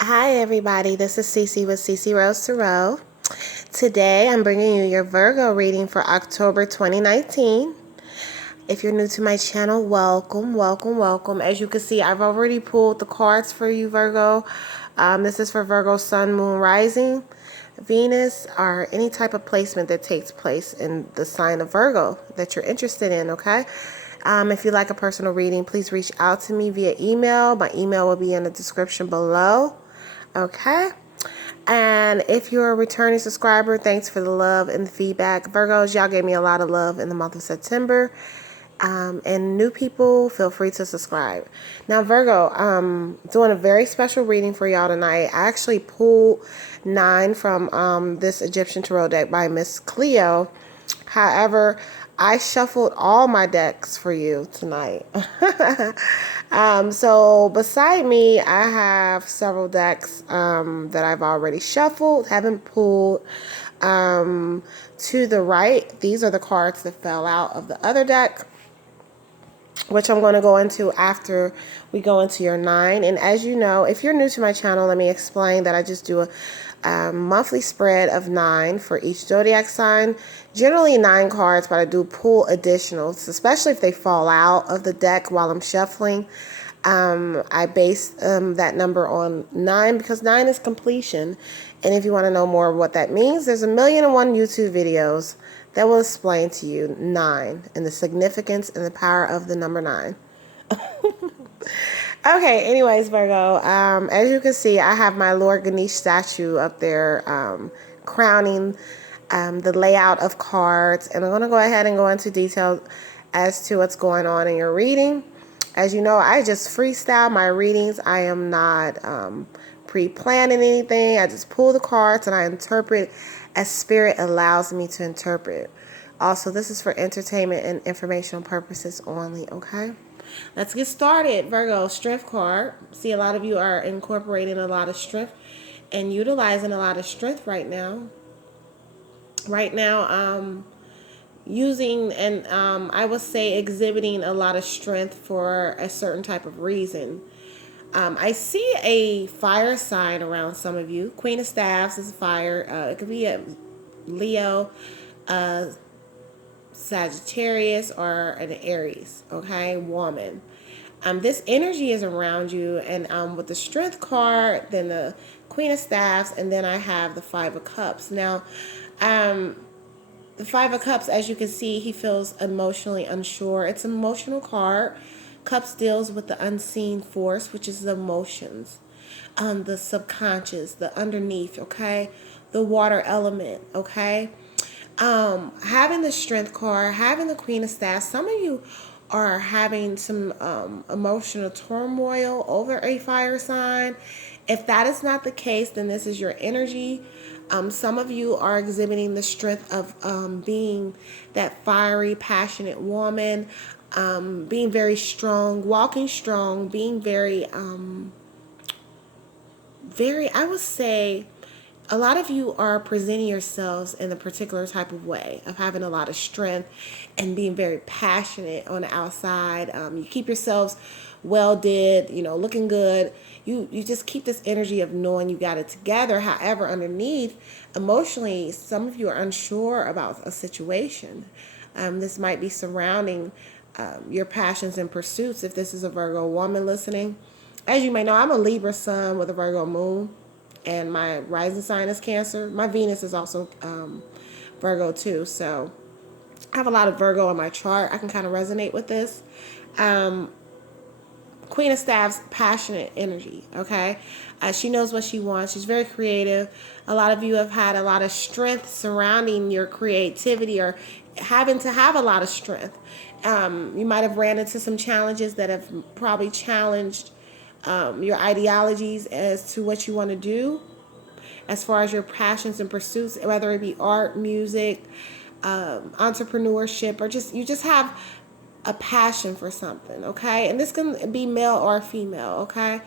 Hi everybody, this is Cece with Cece Rose Tarot. Today I'm bringing you your Virgo reading for October 2019. If you're new to my channel, welcome, welcome, welcome. As you can see, I've already pulled the cards for you, Virgo. This is for Virgo Sun, Moon, Rising, Venus, or any type of placement that takes place in the sign of Virgo that you're interested in, okay? If you'd like a personal reading, please reach out to me via email. My email will be in the description below. Okay. And if you're a returning subscriber, thanks for the love and the feedback. Virgos, y'all gave me a lot of love in the month of September. And new people, feel free to subscribe. Now, Virgo, doing a very special reading for y'all tonight. I actually pulled 9 from this Egyptian Tarot deck by Miss Cleo. However, I shuffled all my decks for you tonight. So beside me, I have several decks that I've already shuffled, haven't pulled. To the right, these are the cards that fell out of the other deck, which I'm going to go into after we go into your 9. And as you know, if you're new to my channel, let me explain that I just do a monthly spread of 9 for each zodiac sign. Generally 9 cards, but I do pull additionals, especially if they fall out of the deck while I'm shuffling. I base that number on 9 because 9 is completion. And if you want to know more of what that means, there's 1,000,001 YouTube videos that will explain to you 9 and the significance and the power of the number 9. Okay, anyways, Virgo, as you can see, I have my Lord Ganesh statue up there crowning the layout of cards. And I'm going to go ahead and go into detail as to what's going on in your reading. As you know, I just freestyle my readings. I am not pre-planning anything. I just pull the cards and I interpret as spirit allows me to interpret. Also, this is for entertainment and informational purposes only, okay? Let's get started. Virgo, strength card. See, a lot of you are incorporating a lot of strength and utilizing a lot of strength right now. Using and I would say exhibiting a lot of strength for a certain type of reason. I see a fire sign around some of you. Queen of Staffs is fire. It could be a Leo, Sagittarius, or an Aries, okay, woman. This energy is around you, and with the Strength card, then the Queen of Staffs, and then I have the Five of Cups. Now, the Five of Cups, as you can see, he feels emotionally unsure. It's an emotional card. Cups deals with the unseen force, which is the emotions, the subconscious, the underneath, okay? The water element, okay? Having the Strength card, having the Queen of Staffs, some of you are having some emotional turmoil over a fire sign. If that is not the case, then this is your energy. Some of you are exhibiting the strength of being that fiery, passionate woman, being very strong, walking strong, being very, I would say, a lot of you are presenting yourselves in a particular type of way of having a lot of strength and being very passionate on the outside. You keep yourselves well did, looking good. You just keep this energy of knowing you got it together. However, underneath, emotionally, some of you are unsure about a situation. This might be surrounding your passions and pursuits if this is a Virgo woman listening. As you may know, I'm a Libra sun with a Virgo moon. And my rising sign is Cancer. My Venus is also Virgo too. So I have a lot of Virgo in my chart. I can kind of resonate with this. Queen of Staffs, passionate energy, okay? She knows what she wants. She's very creative. A lot of you have had a lot of strength surrounding your creativity or having to have a lot of strength. You might have ran into some challenges that have probably challenged your ideologies as to what you want to do as far as your passions and pursuits, whether it be art, music, entrepreneurship, or you just have a passion for something, okay? And this can be male or female, okay?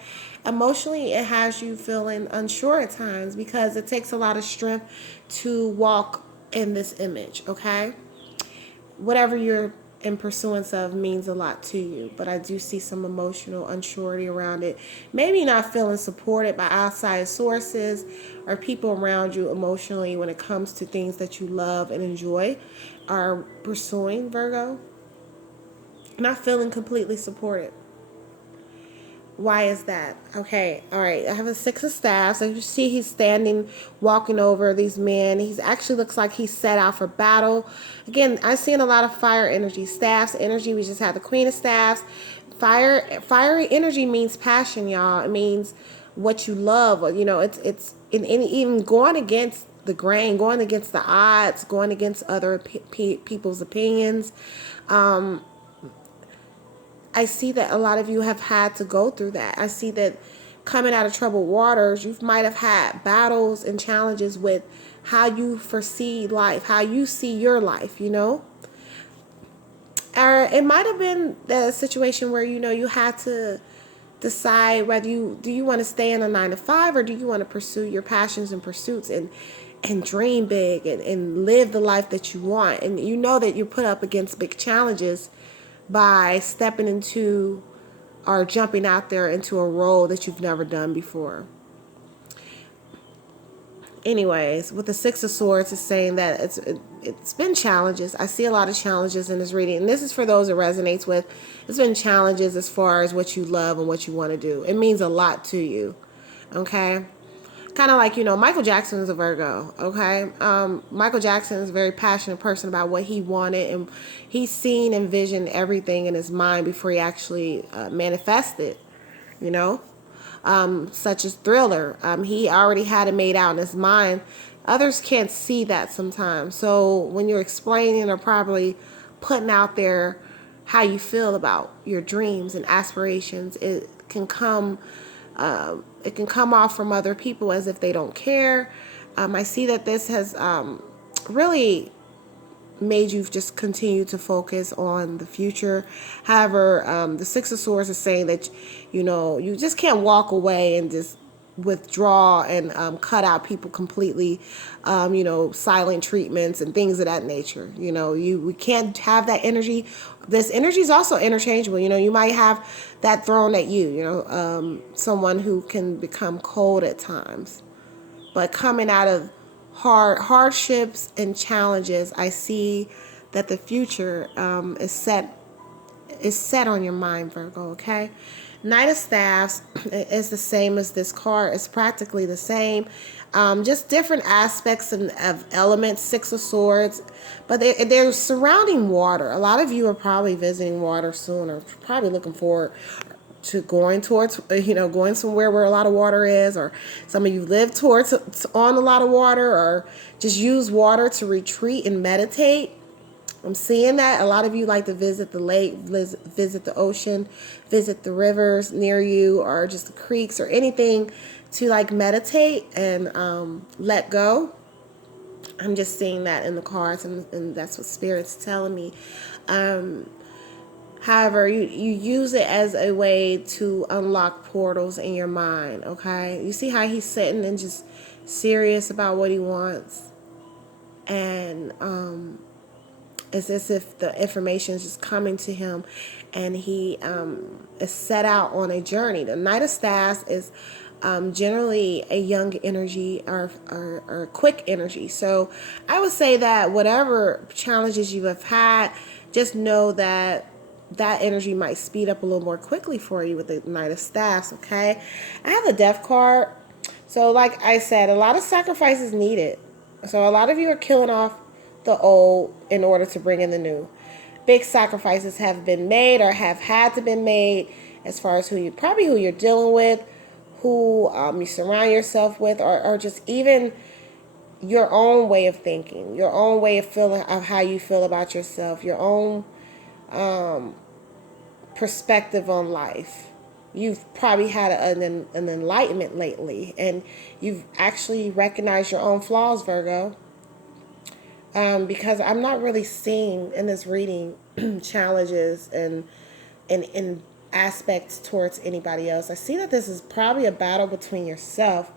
Emotionally, it has you feeling unsure at times because it takes a lot of strength to walk in this image, okay? Whatever you're in pursuance of means a lot to you, but I do see some emotional unsurety around it. Maybe not feeling supported by outside sources or people around you emotionally when it comes to things that you love and enjoy are pursuing, Virgo. Not feeling completely supported. Why is that? Okay, all right. I have a six of staffs. So you see he's standing, walking over these men. He's actually looks like he's set out for battle. Again, I'm seeing a lot of fire energy. Staffs energy. We just had the queen of staffs. Fiery energy means passion, y'all. It means what you love. You know, it's in even going against the grain, going against the odds, going against other people's opinions. I see that a lot of you have had to go through that. I see that coming out of troubled waters, you might have had battles and challenges with how you foresee life, how you see your life, you know? Or it might have been the situation where, you know, you had to decide whether you want to stay in a 9 to 5 or do you want to pursue your passions and pursuits and dream big and live the life that you want. And you know that you're put up against big challenges by stepping into or jumping out there into a role that you've never done before. Anyways, with the Six of Swords, it's saying that it's been challenges. I see a lot of challenges in this reading, and this is for those it resonates with. It's been challenges as far as what you love and what you want to do. It means a lot to you, okay? Kind of like, you know, Michael Jackson is a Virgo, okay? Michael Jackson is a very passionate person about what he wanted, and he's seen and envisioned everything in his mind before he actually manifested, you know? Such as Thriller. He already had it made out in his mind. Others can't see that sometimes. So when you're explaining or probably putting out there how you feel about your dreams and aspirations, it can come off from other people as if they don't care. I see that this has really made you just continue to focus on the future. However, the Six of Swords is saying that, you know, you just can't walk away and just withdraw and cut out people completely, you know, silent treatments and things of that nature. You know, we can't have that energy. This energy is also interchangeable. You know, you might have that thrown at you, you know, someone who can become cold at times. But coming out of hardships and challenges, I see that the future is set on your mind, Virgo, okay? Knight of Staffs is the same as this card. It's practically the same. Just different aspects of elements. Six of Swords. But they're surrounding water. A lot of you are probably visiting water soon or probably looking forward to going towards, you know, going somewhere where a lot of water is, or some of you live towards on a lot of water, or just use water to retreat and meditate. I'm seeing that a lot of you like to visit the lake, visit the ocean, visit the rivers near you, or just the creeks or anything to like meditate and let go. I'm just seeing that in the cards, and that's what Spirit's telling me. However, you use it as a way to unlock portals in your mind, okay? You see how he's sitting and just serious about what he wants. And it's as if the information is just coming to him, and he is set out on a journey. The Knight of Staffs is generally a young energy or quick energy. So I would say that whatever challenges you have had, just know that energy might speed up a little more quickly for you with the Knight of Staffs, okay? I have the Death card. So like I said, a lot of sacrifices needed. So a lot of you are killing off the old in order to bring in the new. Big sacrifices have been made or have had to been made as far as who you're dealing with, who you surround yourself with, or just even your own way of thinking, your own way of feeling of how you feel about yourself, your own perspective on life. You've probably had an enlightenment lately, and you've actually recognized your own flaws, Virgo. Because I'm not really seeing in this reading challenges and aspects towards anybody else. I see that this is probably a battle between yourself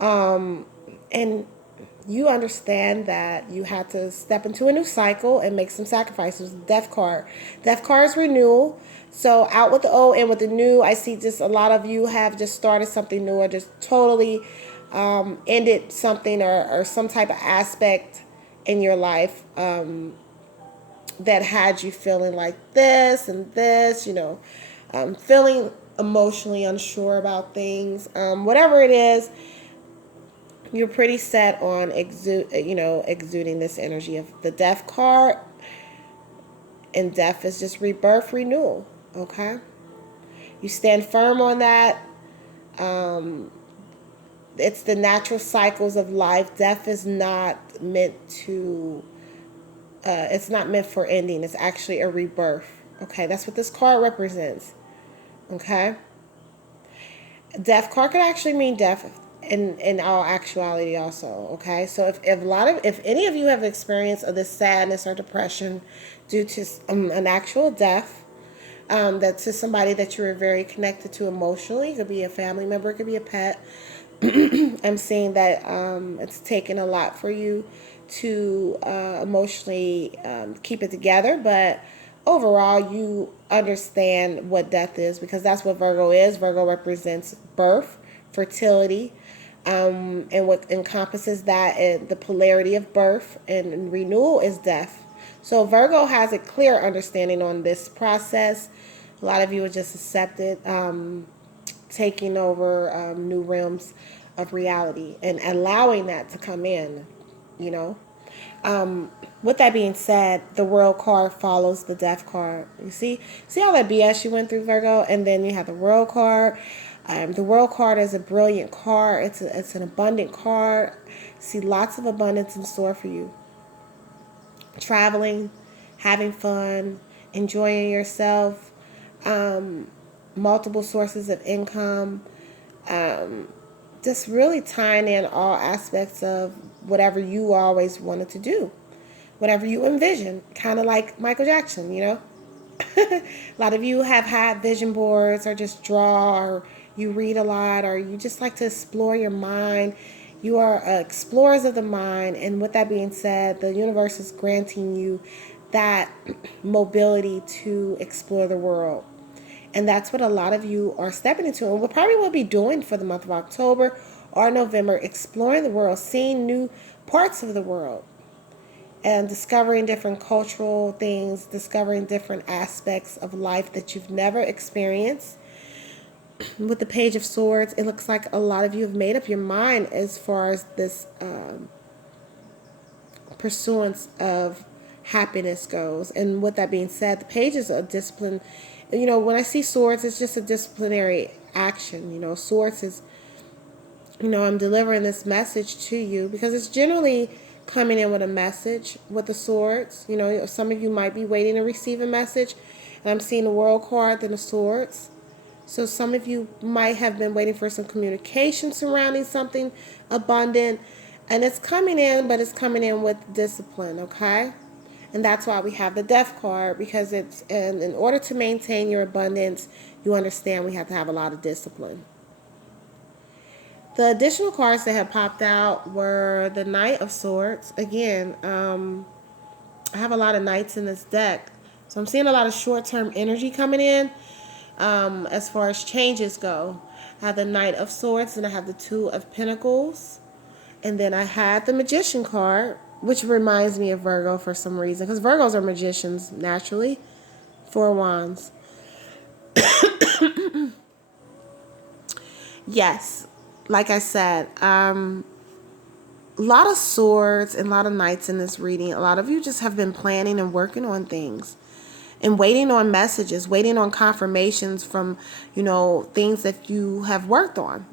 and you understand that you had to step into a new cycle and make some sacrifices. Death card. Death card is renewal. So out with the old and with the new. I see just a lot of you have just started something new or just totally ended something or some type of aspect in your life that had you feeling like this and this, feeling emotionally unsure about things. Whatever it is, you're pretty set on exuding this energy of the death card, and death is just rebirth, renewal. Okay, you stand firm on that. It's the natural cycles of life. Death is not meant to. It's not meant for ending. It's actually a rebirth. Okay, that's what this card represents. Okay, death card could actually mean death in all actuality also. Okay, so if any of you have experienced of this sadness or depression due to an actual death, that to somebody that you were very connected to emotionally, it could be a family member, it could be a pet. I'm seeing that it's taken a lot for you to emotionally keep it together, but overall you understand what death is, because that's what Virgo is. Virgo represents birth, fertility, and what encompasses that, the polarity of birth, and renewal is death. So Virgo has a clear understanding on this process. A lot of you are just accepted, taking over new realms of reality and allowing that to come in, you know. With that being said, the World card follows the Death card. You see all that BS you went through, Virgo, and then you have the World card. The World card is a brilliant card. It's an abundant card. See lots of abundance in store for you. Traveling, having fun, enjoying yourself, multiple sources of income, just really tying in all aspects of whatever you always wanted to do, whatever you envision, kind of like Michael Jackson, A lot of you have had vision boards, or just draw, or you read a lot, or you just like to explore your mind. You are explorers of the mind, and with that being said, the universe is granting you that mobility to explore the world. And that's what a lot of you are stepping into, and probably will be doing for the month of October or November, exploring the world, seeing new parts of the world, and discovering different cultural things, discovering different aspects of life that you've never experienced. With the Page of Swords, it looks like a lot of you have made up your mind as far as this pursuance of happiness goes. And with that being said, the Page is a discipline. When I see swords, it's just a disciplinary action. Swords is, I'm delivering this message to you, because it's generally coming in with a message with the swords. Some of you might be waiting to receive a message, and I'm seeing the World card, then the swords. So some of you might have been waiting for some communication surrounding something abundant, and it's coming in, but it's coming in with discipline, okay? And that's why we have the Death card, because it's in order to maintain your abundance, you understand we have to have a lot of discipline. The additional cards that have popped out were the Knight of Swords. Again, I have a lot of knights in this deck, so I'm seeing a lot of short-term energy coming in. As far as changes go, I have the Knight of Swords, and I have the Two of Pentacles, and then I had the Magician card, which reminds me of Virgo for some reason, because Virgos are magicians naturally. Four Wands. Yes, like I said, a lot of swords and a lot of knights in this reading. A lot of you just have been planning and working on things, and waiting on messages, waiting on confirmations from, things that you have worked on.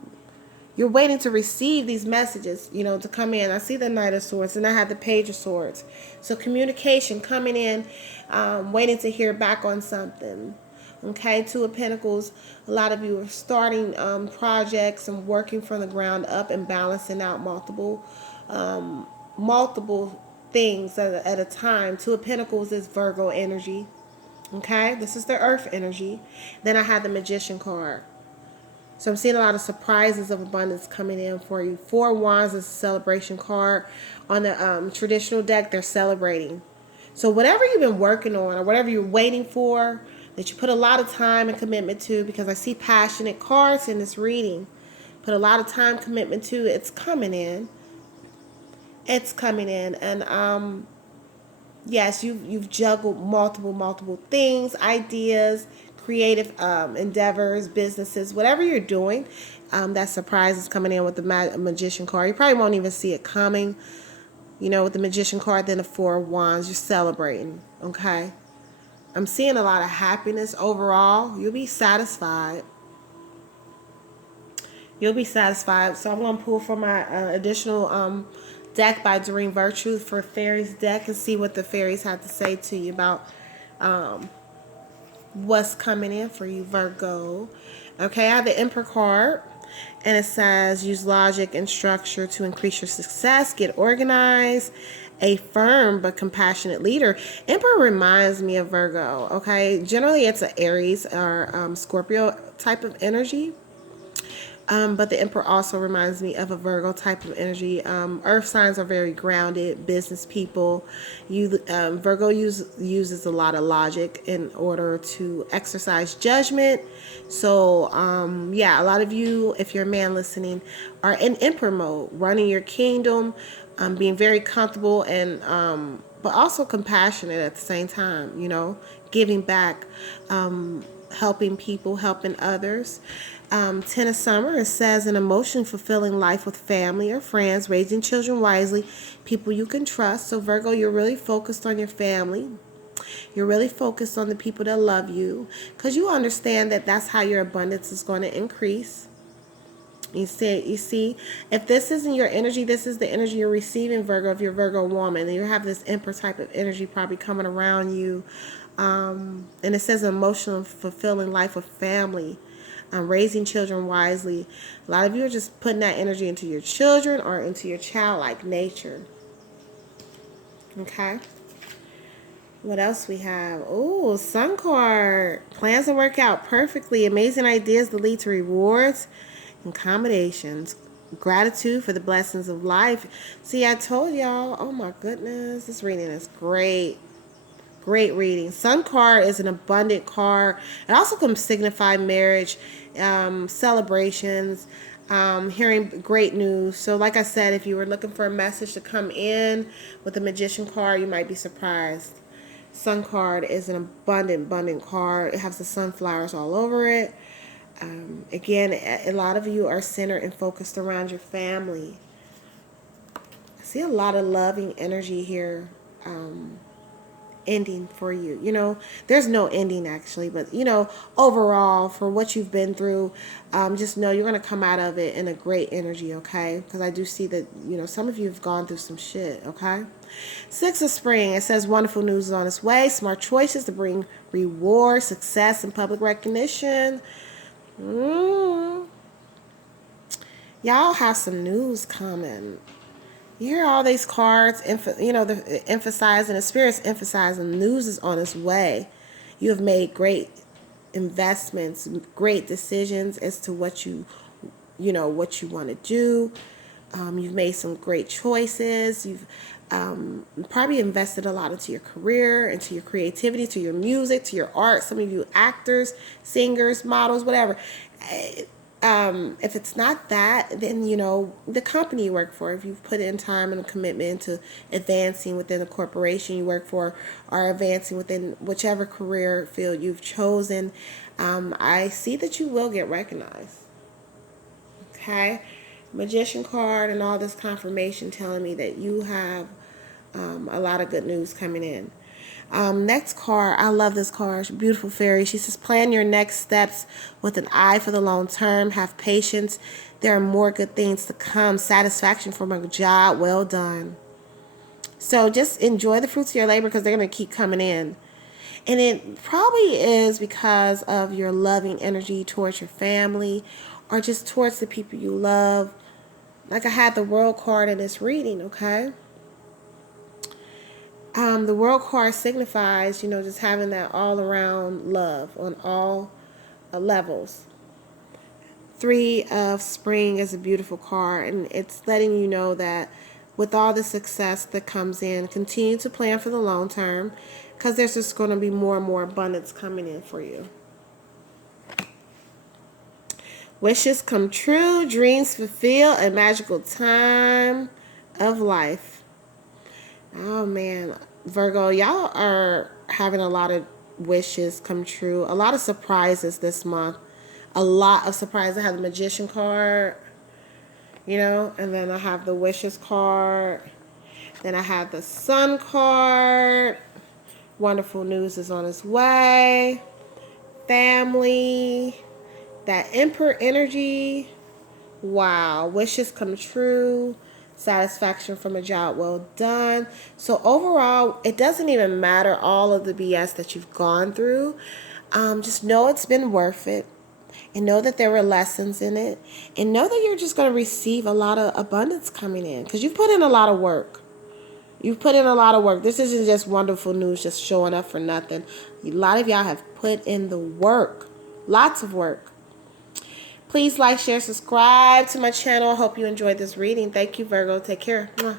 You're waiting to receive these messages, to come in. I see the Knight of Swords, and I have the Page of Swords. So communication coming in, waiting to hear back on something. Okay, Two of Pentacles. A lot of you are starting projects and working from the ground up and balancing out multiple things at a time. Two of Pentacles is Virgo energy. Okay, this is the Earth energy. Then I have the Magician card. So I'm seeing a lot of surprises of abundance coming in for you. Four Wands is a celebration card. On the traditional deck, they're celebrating. So whatever you've been working on or whatever you're waiting for, that you put a lot of time and commitment to, because I see passionate cards in this reading. Put a lot of time, commitment to, it's coming in. It's coming in. And yes, you've juggled multiple things, ideas, creative endeavors, businesses, whatever you're doing. That surprise is coming in with the magician card. You probably won't even see it coming. You know, with the magician card, then the Four of Wands, you're celebrating. Okay, I'm seeing a lot of happiness overall. You'll be satisfied. You'll be satisfied. So I'm gonna pull from my additional deck by Doreen Virtue for Fairies deck and see what the fairies have to say to you about what's coming in for you, Virgo. Okay, I have the Emperor card, and it says use logic and structure to increase your success, get organized, a firm but compassionate leader. Emperor reminds me of Virgo. Okay, generally it's an Aries or Scorpio type of energy. But the Emperor also reminds me of a Virgo type of energy. Earth signs are very grounded, business people. Virgo uses a lot of logic in order to exercise judgment. So, yeah, a lot of you, if you're a man listening, are in Emperor mode, running your kingdom, being very comfortable and but also compassionate at the same time, you know, giving back, helping people, helping others. Ten of Summer, it says an emotion fulfilling life with family or friends, raising children wisely, people you can trust. So Virgo, you're really focused on your family. You're really focused on the people that love you, because you understand that that's how your abundance is going to increase. You see, if this isn't your energy, this is the energy you're receiving, Virgo. If you're a Virgo woman, and you have this Emperor type of energy probably coming around you. And it says emotional fulfilling life with family. Raising children wisely. A lot of you are just putting that energy into your children or into your childlike nature. Okay. What else we have? Oh, Sun card. Plans to work out perfectly. Amazing ideas that lead to rewards and accommodations. Gratitude for the blessings of life. See, I told y'all. Oh my goodness. This reading is great. Great reading. Sun card is an abundant card. It also can signify marriage, celebrations, hearing great news. So like I said, if you were looking for a message to come in with the Magician card, you might be surprised. Sun card is an abundant card. It has the sunflowers all over it. Again, a lot of you are centered and focused around your family. I see a lot of loving energy here. Ending for you. You know, there's no ending actually, but you know, overall for what you've been through, just know you're going to come out of it in a great energy. Okay, because I do see that, you know, some of you have gone through some shit. Okay. Six of Spring, it says wonderful news is on its way. Smart choices to bring reward, success, and public recognition. Y'all have some news coming. You hear all these cards, you know, the emphasizing, the spirits emphasizing news is on its way. You have made great investments, great decisions as to what you know, what you want to do. You've made some great choices. You've probably invested a lot into your career, into your creativity, to your music, to your art. Some of you actors, singers, models, whatever. If it's not that, then, you know, the company you work for, if you've put in time and a commitment to advancing within the corporation you work for or advancing within whichever career field you've chosen, I see that you will get recognized. Okay? Magician card and all this confirmation telling me that you have a lot of good news coming in. Next card, I love this card. Beautiful fairy. She says, plan your next steps with an eye for the long term. Have patience. There are more good things to come. Satisfaction from a job well done. So just enjoy the fruits of your labor, because they're going to keep coming in. And it probably is because of your loving energy towards your family or just towards the people you love. Like I had the World card in this reading, okay? The World card signifies, you know, just having that all-around love on all levels. Three of Spring is a beautiful card, and it's letting you know that with all the success that comes in, continue to plan for the long term, because there's just going to be more and more abundance coming in for you. Wishes come true, dreams fulfill, a magical time of life. Oh man, Virgo, y'all are having a lot of wishes come true, a lot of surprises this month. A lot of surprises. I have the Magician card, you know, and then I have the Wishes card. Then I have the Sun card. Wonderful news is on its way. Family. That Emperor energy. Wow. Wishes come true. Satisfaction from a job well done. So overall, it doesn't even matter all of the BS that you've gone through. Just know it's been worth it. And know that there were lessons in it. And know that you're just going to receive a lot of abundance coming in. Because you've put in a lot of work. You've put in a lot of work. This isn't just wonderful news just showing up for nothing. A lot of y'all have put in the work. Lots of work. Please like, share, subscribe to my channel. I hope you enjoyed this reading. Thank you, Virgo. Take care. Mwah.